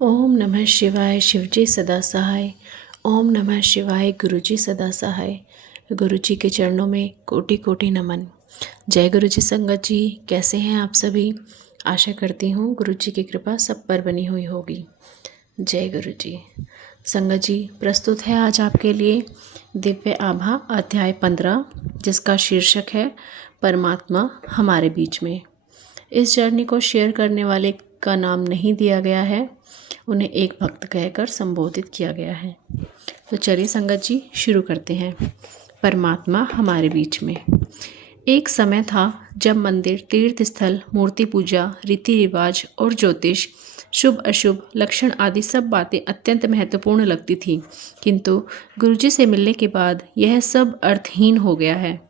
ओम नमः शिवाय शिवजी सदा सहाय। ओम नमः शिवाय गुरुजी सदा सहाय। गुरुजी के चरणों में कोटि कोटि नमन। जय गुरुजी संगत जी, कैसे हैं आप सभी। आशा करती हूँ गुरुजी की कृपा सब पर बनी हुई होगी। जय गुरुजी। संगत जी, प्रस्तुत है आज आपके लिए दिव्य आभा अध्याय 15, जिसका शीर्षक है परमात्मा हमारे बीच में। इस जर्नी को शेयर करने वाले का नाम नहीं दिया गया है, उन्हें एक भक्त कहकर संबोधित किया गया है। तो चलिए संगत जी शुरू करते हैं। परमात्मा हमारे बीच में। एक समय था जब मंदिर, तीर्थ स्थल, मूर्ति पूजा, रीति रिवाज और ज्योतिष, शुभ अशुभ लक्षण आदि सब बातें अत्यंत महत्वपूर्ण लगती थीं, किंतु गुरुजी से मिलने के बाद यह सब अर्थहीन हो गया है।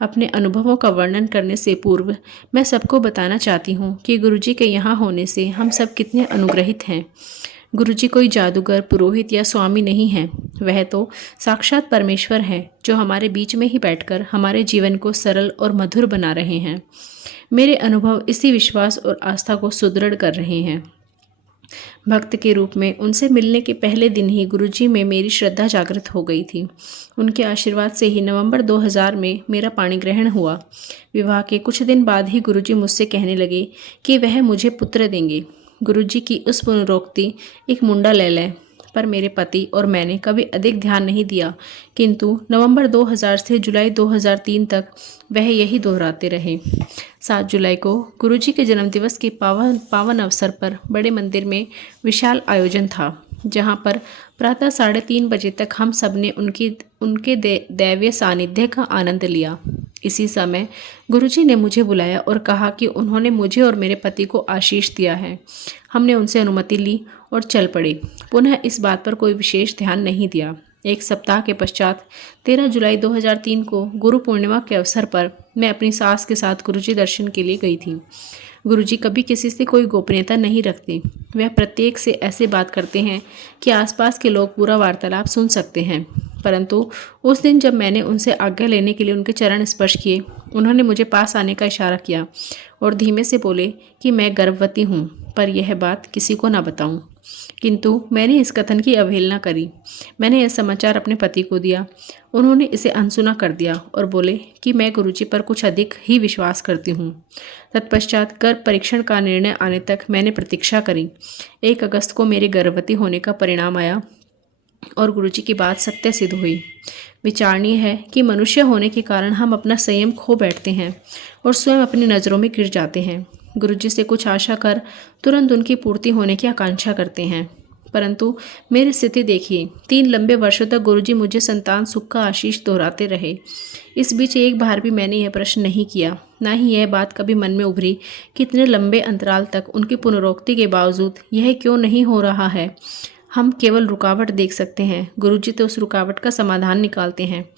अपने अनुभवों का वर्णन करने से पूर्व मैं सबको बताना चाहती हूँ कि गुरुजी के यहाँ होने से हम सब कितने अनुग्रहित हैं। गुरुजी कोई जादूगर, पुरोहित या स्वामी नहीं है, वह तो साक्षात परमेश्वर है जो हमारे बीच में ही बैठकर हमारे जीवन को सरल और मधुर बना रहे हैं। मेरे अनुभव इसी विश्वास और आस्था को सुदृढ़ कर रहे हैं। भक्त के रूप में उनसे मिलने के पहले दिन ही गुरुजी में मेरी श्रद्धा जागृत हो गई थी। उनके आशीर्वाद से ही नवंबर 2000 में मेरा पाणी ग्रहण हुआ। विवाह के कुछ दिन बाद ही गुरुजी मुझसे कहने लगे कि वह मुझे पुत्र देंगे। गुरुजी की उस पुनरोक्ति एक मुंडा ले लें, पर मेरे पति और मैंने कभी अधिक ध्यान नहीं दिया, किंतु नवंबर 2000 से जुलाई 2003 तक वह यही दोहराते रहे। 7 जुलाई को गुरुजी के जन्मदिवस के पावन अवसर पर बड़े मंदिर में विशाल आयोजन था, जहां पर प्रातः 3:30 बजे तक हम सब ने उनके दैवीय सानिध्य का आनंद लिया। इसी समय गुरुजी ने मुझे बुलाया और कहा कि उन्होंने मुझे और मेरे पति को आशीष दिया है। हमने उनसे अनुमति ली और चल पड़े। पुनः इस बात पर कोई विशेष ध्यान नहीं दिया। एक सप्ताह के पश्चात 13 जुलाई 2003 को गुरु पूर्णिमा के अवसर पर मैं अपनी सास के साथ गुरुजी दर्शन के लिए गई थी। गुरुजी कभी किसी से कोई गोपनीयता नहीं रखते। वह प्रत्येक से ऐसे बात करते हैं कि आसपास के लोग पूरा वार्तालाप सुन सकते हैं। परंतु उस दिन जब मैंने उनसे आज्ञा लेने के लिए उनके चरण स्पर्श किए, उन्होंने मुझे पास आने का इशारा किया और धीमे से बोले कि मैं गर्भवती हूँ, पर यह बात किसी को ना बताऊं। किंतु मैंने इस कथन की अवहेलना करी। मैंने यह समाचार अपने पति को दिया। उन्होंने इसे अनसुना कर दिया और बोले कि मैं गुरुजी पर कुछ अधिक ही विश्वास करती हूँ। तत्पश्चात गर्भ परीक्षण का निर्णय आने तक मैंने प्रतीक्षा करी। 1 अगस्त को मेरे गर्भवती होने का परिणाम आया और गुरुजी की बात सत्य सिद्ध हुई। विचारणीय है कि मनुष्य होने के कारण हम अपना संयम खो बैठते हैं और स्वयं अपनी नज़रों में गिर जाते हैं। गुरुजी से कुछ आशा कर तुरंत उनकी पूर्ति होने की आकांक्षा करते हैं, परंतु मेरी स्थिति देखिए। 3 लंबे वर्षों तक गुरुजी मुझे संतान सुख का आशीष दोहराते रहे। इस बीच एक बार भी मैंने यह प्रश्न नहीं किया, ना ही यह बात कभी मन में उभरी कि इतने लंबे अंतराल तक उनकी पुनरोक्ति के बावजूद यह क्यों नहीं हो रहा है। हम केवल रुकावट देख सकते हैं, गुरुजी तो उस रुकावट का समाधान निकालते हैं।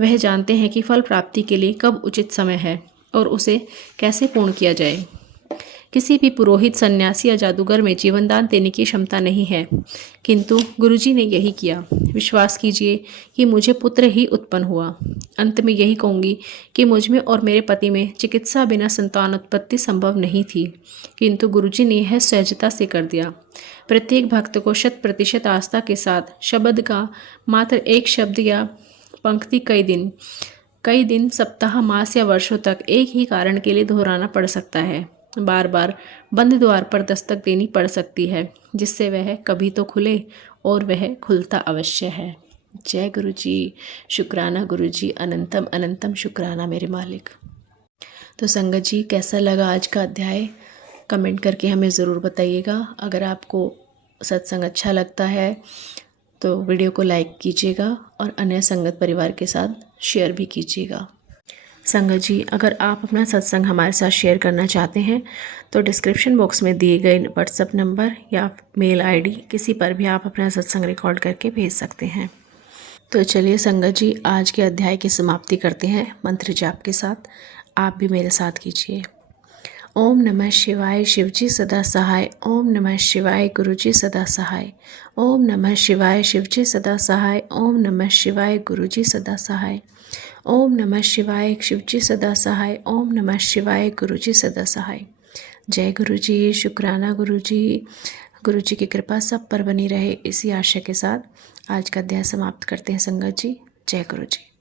वह जानते हैं कि फल प्राप्ति के लिए कब उचित समय है और उसे कैसे पूर्ण किया जाए। किसी भी पुरोहित, सन्यासी या जादूगर में जीवनदान देने की क्षमता नहीं है, किंतु गुरुजी ने यही किया। विश्वास कीजिए कि मुझे पुत्र ही उत्पन्न हुआ। अंत में यही कहूँगी कि मुझमें और मेरे पति में चिकित्सा बिना संतान उत्पत्ति संभव नहीं थी, किंतु गुरुजी ने यह सहजता से कर दिया। प्रत्येक भक्त को 100% आस्था के साथ शब्द का मात्र एक शब्द या पंक्ति कई दिन, सप्ताह, मास या वर्षों तक एक ही कारण के लिए दोहराना पड़ सकता है। बार बार बंद द्वार पर दस्तक देनी पड़ सकती है, जिससे वह कभी तो खुले, और वह खुलता अवश्य है। जय गुरुजी। शुक्राना गुरुजी, अनंतम अनंतम शुक्राना मेरे मालिक। तो संगत जी, कैसा लगा आज का अध्याय कमेंट करके हमें ज़रूर बताइएगा। अगर आपको सत्संग अच्छा लगता है तो वीडियो को लाइक कीजिएगा और अन्य संगत परिवार के साथ शेयर भी कीजिएगा। संगत जी, अगर आप अपना सत्संग हमारे साथ शेयर करना चाहते हैं तो डिस्क्रिप्शन बॉक्स में दिए गए व्हाट्सएप नंबर या मेल आईडी किसी पर भी आप अपना सत्संग रिकॉर्ड करके भेज सकते हैं। तो चलिए संगत जी, आज के अध्याय की समाप्ति करते हैं मंत्र जाप के साथ। आप भी मेरे साथ कीजिए। ओम नमः शिवाय शिवजी सदा सहाय। ओम नमः शिवाय गुरुजी सदा सहाय। ओम नमः शिवाय शिवजी सदा सहाय। ओम नमः शिवाय गुरुजी सदा सहाय। ओम नमः शिवाय शिवजी सदा सहाय। ओम नमः शिवाय गुरुजी सदा सहाय। जय गुरुजी। शुक्राना गुरुजी। गुरु जी की कृपा सब पर बनी रहे, इसी आशा के साथ आज का अध्याय समाप्त करते हैं संगत जी। जय गुरु जी।